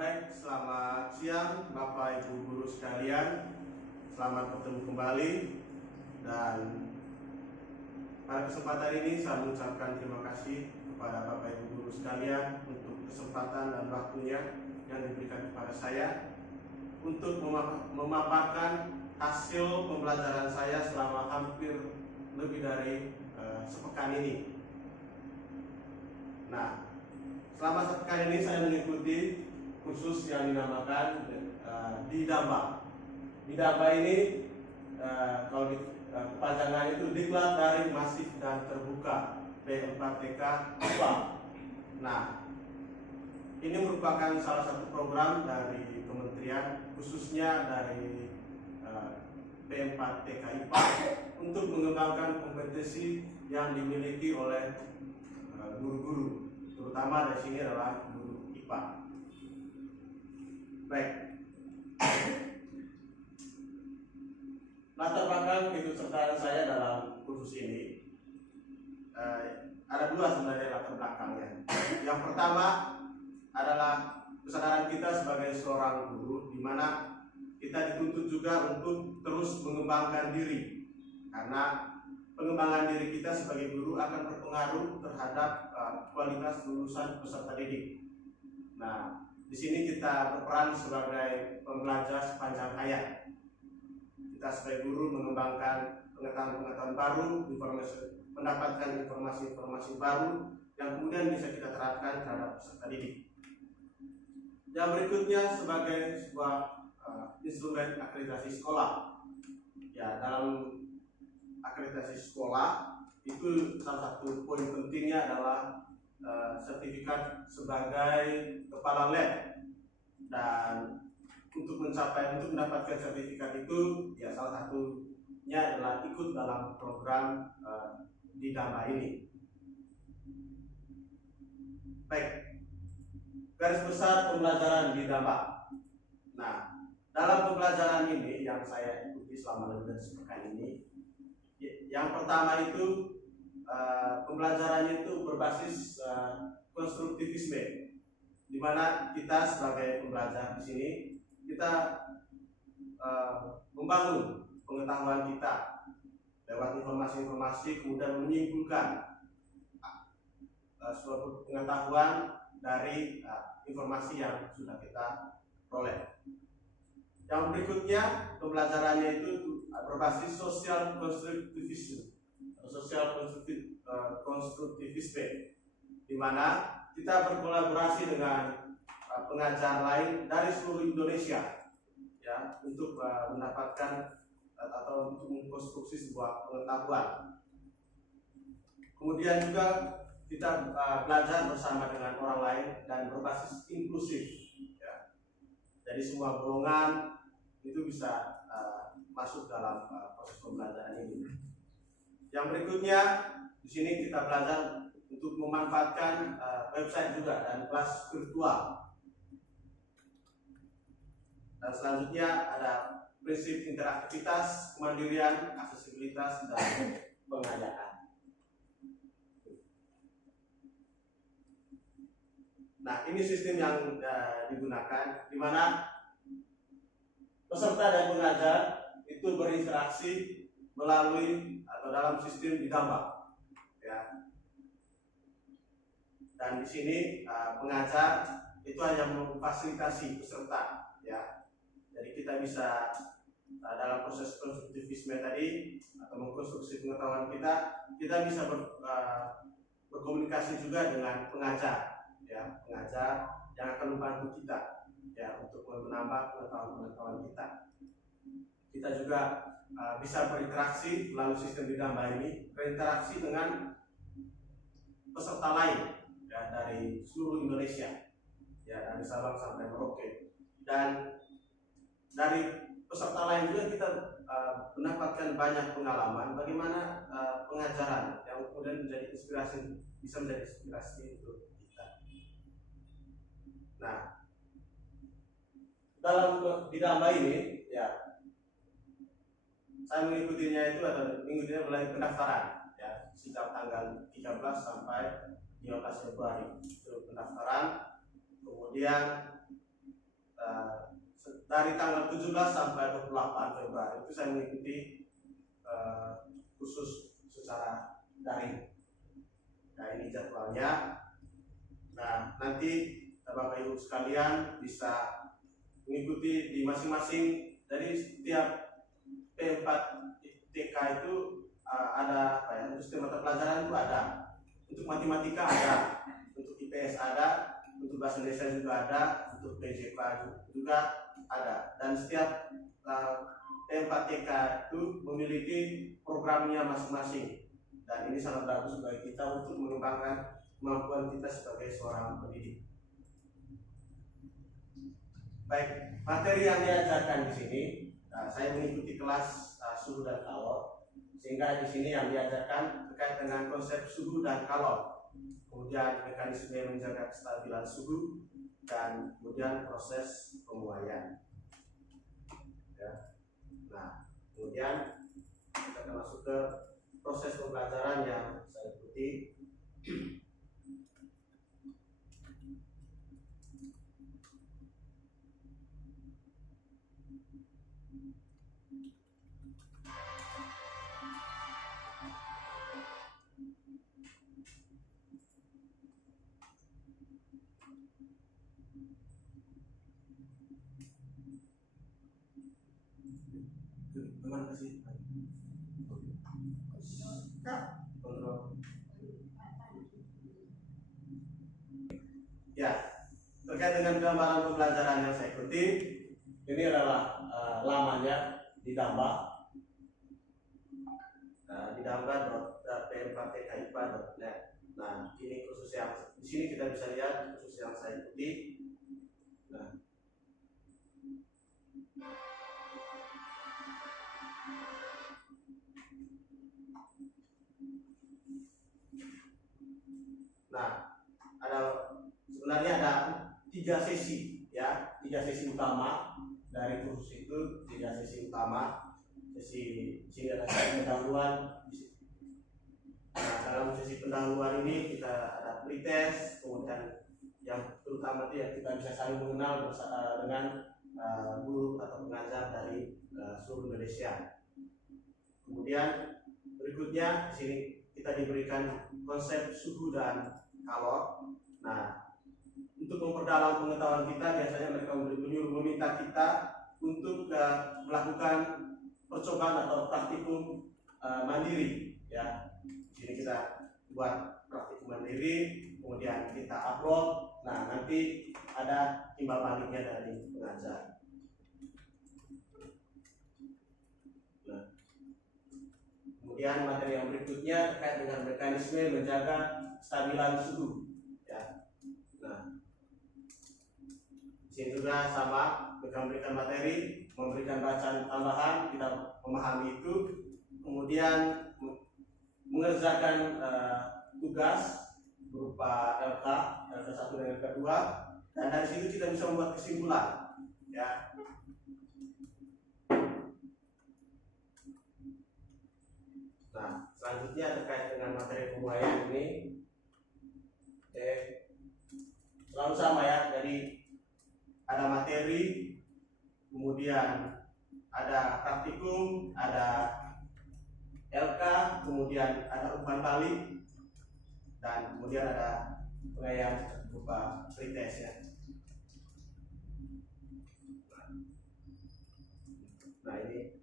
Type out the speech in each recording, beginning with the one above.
Baik, selamat siang Bapak Ibu guru sekalian. Selamat bertemu kembali. Dan pada kesempatan ini saya mengucapkan terima kasih kepada Bapak Ibu guru sekalian untuk kesempatan dan waktunya yang diberikan kepada saya untuk memaparkan hasil pembelajaran saya selama hampir lebih dari sepekan ini. Nah, selama sepekan ini saya mengikuti kursus yang dinamakan Didamba. Didamba ini kalau kepanjangan itu Diklat Daring Masif dan Terbuka P4TK IPA. Nah, ini merupakan salah satu program dari kementerian, khususnya dari P4TK IPA untuk mengembangkan kompetensi yang dimiliki oleh guru-guru, terutama di sini adalah guru IPA. Baik, latar belakang keikutsertaan saya dalam kursus ini ada dua sebenarnya latar belakangnya. Yang pertama adalah kesadaran kita sebagai seorang guru, di mana kita dituntut juga untuk terus mengembangkan diri, karena pengembangan diri kita sebagai guru akan berpengaruh terhadap kualitas lulusan peserta didik. Nah, di sini kita berperan sebagai pembelajar sepanjang hayat. Kita sebagai guru mengembangkan pengetahuan-pengetahuan baru, mendapatkan informasi-informasi baru yang kemudian bisa kita terapkan terhadap peserta didik. Yang berikutnya sebagai sebuah instrumen akreditasi sekolah. Ya, dalam akreditasi sekolah itu salah satu poin pentingnya adalah sertifikat sebagai kepala lab. Dan untuk mendapatkan sertifikat itu, ya salah satunya adalah ikut dalam program Didamba ini. Baik, garis besar pembelajaran Didamba. Nah, dalam pembelajaran ini yang saya ikuti selama lebih dari sepekan ini, yang pertama itu pembelajarannya itu berbasis konstruktivisme, di mana kita sebagai pembelajar di sini kita membangun pengetahuan kita lewat informasi-informasi, kemudian menyimpulkan suatu pengetahuan dari informasi yang sudah kita peroleh. Yang berikutnya pembelajarannya itu berbasis social constructivism, di mana kita berkolaborasi dengan pengajar lain dari seluruh Indonesia, ya, untuk mendapatkan atau untuk mengkonstruksi sebuah pengetahuan. Kemudian juga kita belajar bersama dengan orang lain dan berbasis inklusif, ya. Jadi semua golongan itu bisa masuk dalam proses pembelajaran ini. Yang berikutnya di sini kita belajar untuk memanfaatkan website juga dan kelas virtual. Dan selanjutnya ada prinsip interaktivitas, kemandirian, aksesibilitas, dan pengayaan. Nah, ini sistem yang digunakan, di mana peserta dan pengajar itu berinteraksi melalui atau dalam sistem Didamba, ya. Dan di sini pengajar itu hanya memfasilitasi peserta, ya. Jadi kita bisa dalam proses konstruktivisme tadi atau mengkonstruksi pengetahuan kita bisa berkomunikasi juga dengan pengajar, ya, pengajar yang akan membantu kita, ya, untuk menambah pengetahuan kita. Kita juga bisa berinteraksi melalui sistem Didamba ini, berinteraksi dengan peserta lain, ya, dari seluruh Indonesia, ya, dari Sabang sampai Merauke. Dan dari peserta lain juga kita mendapatkan banyak pengalaman bagaimana pengajaran yang kemudian bisa menjadi inspirasi untuk kita. Nah, dalam Didamba ini, ya, saya mengikutinya itu mulai pendaftaran, ya, sejak tanggal 13 sampai 15 Februari itu pendaftaran. Kemudian dari tanggal 17 sampai 28 Februari itu saya mengikuti khusus secara daring. Nah, ini jadwalnya. Nah, nanti Bapak Ibu sekalian bisa mengikuti di masing-masing. Dari setiap P4 TK itu ada apa ya? Untuk setiap mata pelajaran itu ada. Untuk matematika ada, untuk IPS ada, untuk bahasa Indonesia juga ada, untuk PJK juga ada. Dan setiap P4 TK itu memiliki programnya masing-masing. Dan ini sangat bagus bagi kita untuk mengembangkan kemampuan kita sebagai seorang pendidik. Baik, materi yang diajarkan di sini, saya mengikuti kelas suhu dan kalor, sehingga di sini yang diajarkan terkait dengan konsep suhu dan kalor, kemudian mekanisme menjaga kestabilan suhu, dan kemudian proses pemuaian. Ya. Nah, kemudian kita akan masuk ke proses pembelajaran yang saya ikuti. Gimana sih? Kontrol. Ya, terkait dengan gambaran pembelajaran yang saya ikuti, ini adalah lamanya di Damba, di damba.p4tkipa.net. Nah, ini khusus yang di sini kita bisa lihat khusus yang saya ikuti. Nah, sebenarnya ada 3 sesi, ya, 3 sesi utama dari kursus itu, 3 sesi utama. Sini ada pendahuluan. Nah, dalam sesi pendahuluan ini kita ada pretest, kemudian yang terutama itu ya kita bisa saling mengenal dengan guru atau pengajar dari seluruh Indonesia. Kemudian berikutnya di sini kita diberikan konsep suhu dan kalor. Nah, untuk memperdalam pengetahuan kita, biasanya mereka meminta kita untuk melakukan percobaan atau praktikum mandiri. Ya, di sini kita buat praktikum mandiri, kemudian kita upload. Nah, nanti ada timbal baliknya dari pengajar. Nah, kemudian materi yang berikutnya terkait dengan mekanisme menjaga kestabilan suhu. Ya. Nah, di sini juga sama, kita memberikan materi, memberikan bacaan tambahan, kita memahami itu, kemudian mengerjakan tugas berupa LK 1 dan LK 2, dan dari situ kita bisa membuat kesimpulan. Ya. Nah, selanjutnya terkait dengan materi pemuaian ini, selalu sama ya. Jadi ada materi, kemudian ada praktikum, ada LK, kemudian ada umpan balik, dan kemudian ada pengayaan berupa pretest ya. Nah, ini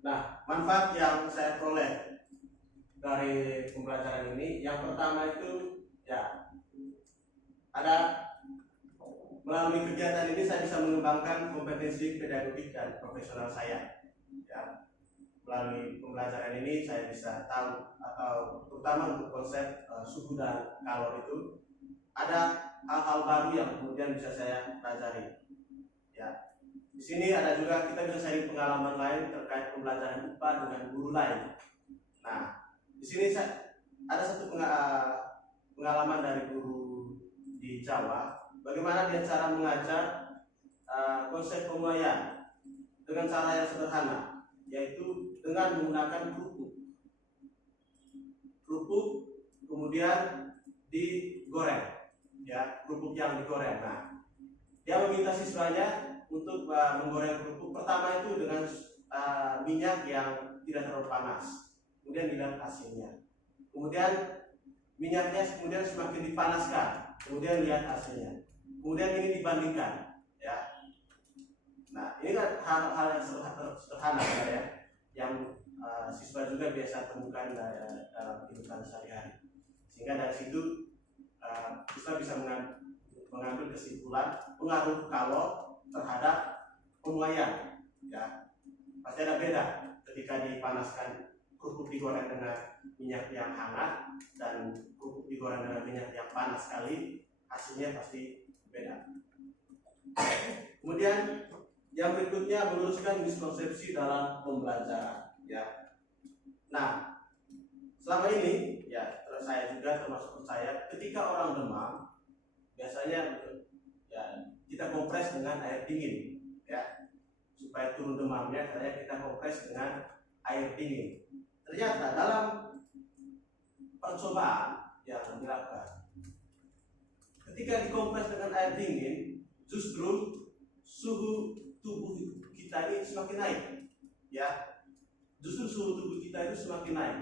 nah, manfaat yang saya peroleh dari pembelajaran ini, yang pertama itu ya, ada melalui kegiatan ini saya bisa mengembangkan kompetensi pedagogik dan profesional saya. Ya, melalui pembelajaran ini saya bisa tahu, atau terutama untuk konsep suhu dan kalor itu, ada hal-hal baru yang kemudian bisa saya pelajari. Ya. Di sini ada juga kita bisa sharing pengalaman lain terkait pembelajaran IPA dengan guru lain. Nah, di sini ada satu pengalaman dari guru di Jawa, bagaimana dia cara mengajar konsep pembuayan dengan cara yang sederhana, yaitu dengan menggunakan kerupuk kemudian digoreng, ya, kerupuk yang digoreng. Nah, dia meminta siswanya untuk menggoreng kerupuk pertama itu dengan minyak yang tidak terlalu panas, kemudian dilihat hasilnya. Kemudian minyaknya kemudian semakin dipanaskan, kemudian lihat hasilnya. Kemudian ini dibandingkan, ya. Nah, ini kan hal-hal yang sederhana ya, yang siswa juga biasa temukan dalam kehidupan sehari-hari. Sehingga dari situ siswa bisa mengambil kesimpulan pengaruh kalau terhadap pembuayan, ya. Pasti ada beda ketika dipanaskan kerupuk digoreng dengan minyak yang hangat dan kerupuk digoreng dengan minyak yang panas sekali, hasilnya pasti beda. Kemudian yang berikutnya, meluruskan miskonsepsi dalam pembelajaran, ya. Nah, selama ini ya saya juga termasuk percaya ketika orang demam biasanya ya kita kompres dengan air dingin, ya, supaya turun demamnya. Caranya kita kompres dengan air dingin. Ternyata dalam percobaan yang dilakukan, ketika dikompres dengan air dingin, justru suhu tubuh kita ini semakin naik, ya. Justru suhu tubuh kita itu semakin naik.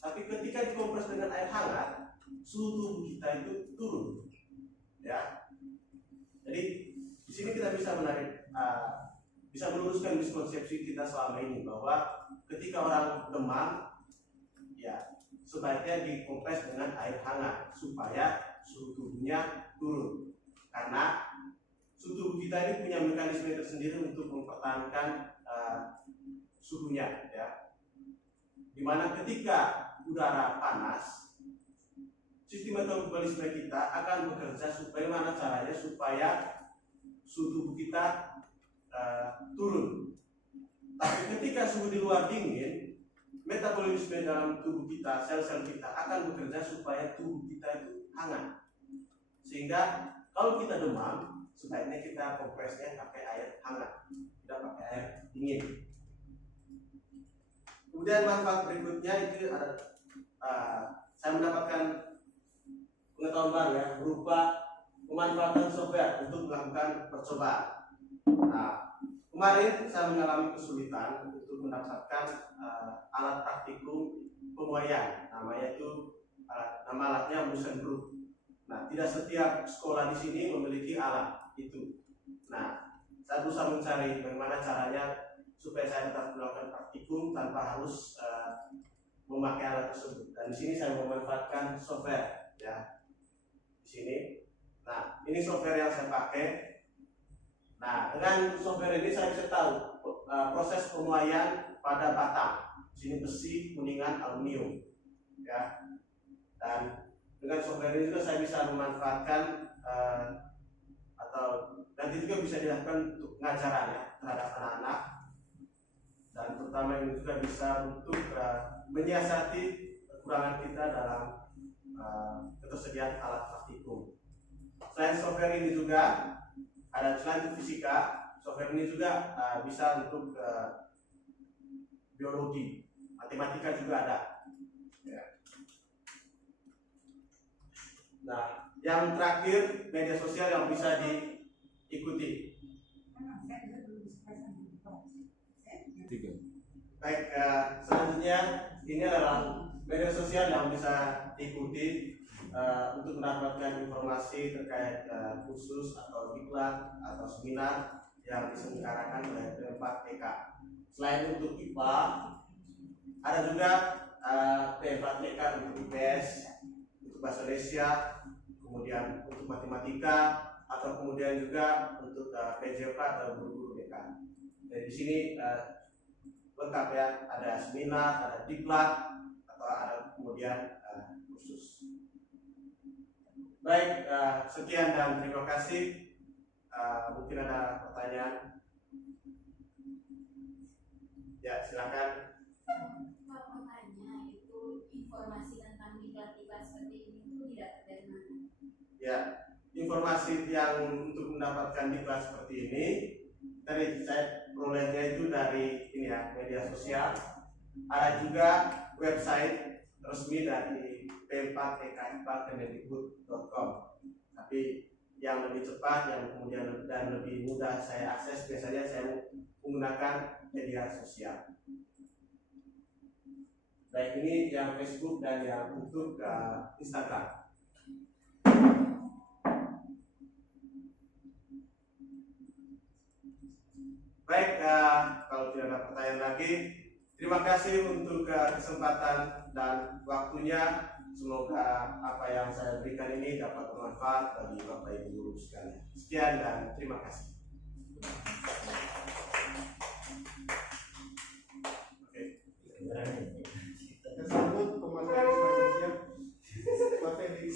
Tapi ketika dikompres dengan air hangat, suhu tubuh kita itu turun, ya. Jadi di sini kita bisa bisa meluruskan miskonsepsi kita selama ini bahwa ketika orang demam, ya sebaiknya dikompres dengan air hangat supaya suhu tubuhnya turun. Karena suhu tubuh kita ini punya mekanisme tersendiri untuk mempertahankan suhunya, ya. Dimana ketika udara panas, sistem metabolisme kita akan bekerja bagaimana caranya supaya suhu tubuh kita turun. Tapi ketika suhu di luar dingin, metabolisme dalam tubuh kita, sel-sel kita akan bekerja supaya tubuh kita itu hangat. Sehingga kalau kita demam, sebaiknya kita kompresnya pakai air hangat, tidak pakai air dingin. Kemudian manfaat berikutnya itu ada, saya mendapatkan pengetahuan baru, ya, berupa pemanfaatan software untuk melakukan percobaan. Nah, kemarin saya mengalami kesulitan untuk mendapatkan alat praktikum pembuayan. Namanya itu nama alatnya Motion Group. Nah, tidak setiap sekolah di sini memiliki alat itu. Nah, saya berusaha mencari bagaimana caranya supaya saya tetap melakukan praktikum tanpa harus memakai alat tersebut. Dan di sini saya memanfaatkan software, ya. Di sini. Nah, ini software yang saya pakai. Nah, dengan software ini saya bisa tahu proses pemuaian pada batang. Di sini besi, kuningan, aluminium, ya. Dan dengan software ini juga saya bisa memanfaatkan atau nanti juga bisa dilakukan untuk pengajaran, ya, terhadap anak-anak. Dan terutama ini juga bisa untuk menyiasati kekurangan kita dalam ketersediaan alat praktikum. Selain software ini juga ada selain fisika, software ini juga bisa untuk biologi, matematika juga ada. Ya. Nah, yang terakhir media sosial yang bisa diikuti. Baik, selanjutnya ini adalah media sosial yang bisa diikuti untuk mendapatkan informasi terkait kursus atau diklat atau seminar yang diselenggarakan oleh P4TK. Selain untuk IPA, ada juga P4TK untuk IPS, untuk bahasa Indonesia, kemudian untuk matematika, atau kemudian juga untuk PJK atau guru-guru BK. Jadi di sini lengkap, ya, ada seminar, ada diklat, atau ada kemudian kursus. Baik, sekian dan terima kasih. Mungkin ada pertanyaan? Ya, silakan. Kalau tanya itu informasi tentang diklat-diklat seperti ini itu didapat dari mana? Ya, informasi yang untuk mendapatkan diklat seperti ini dari saya perolehnya itu dari ini ya, media sosial. Ada juga website resmi dari p4ekipakemendikbud.com. Tapi yang lebih cepat, yang kemudian dan lebih mudah saya akses, biasanya saya menggunakan media sosial. Baik, ini yang Facebook dan yang untuk Instagram. Baik, kalau tidak ada pertanyaan lagi, terima kasih untuk kesempatan dan waktunya. Semoga apa yang saya berikan ini dapat bermanfaat bagi Bapak Ibu guru sekalian. Sekian dan terima kasih. Oke. Kita sambut pemateri selanjutnya, materi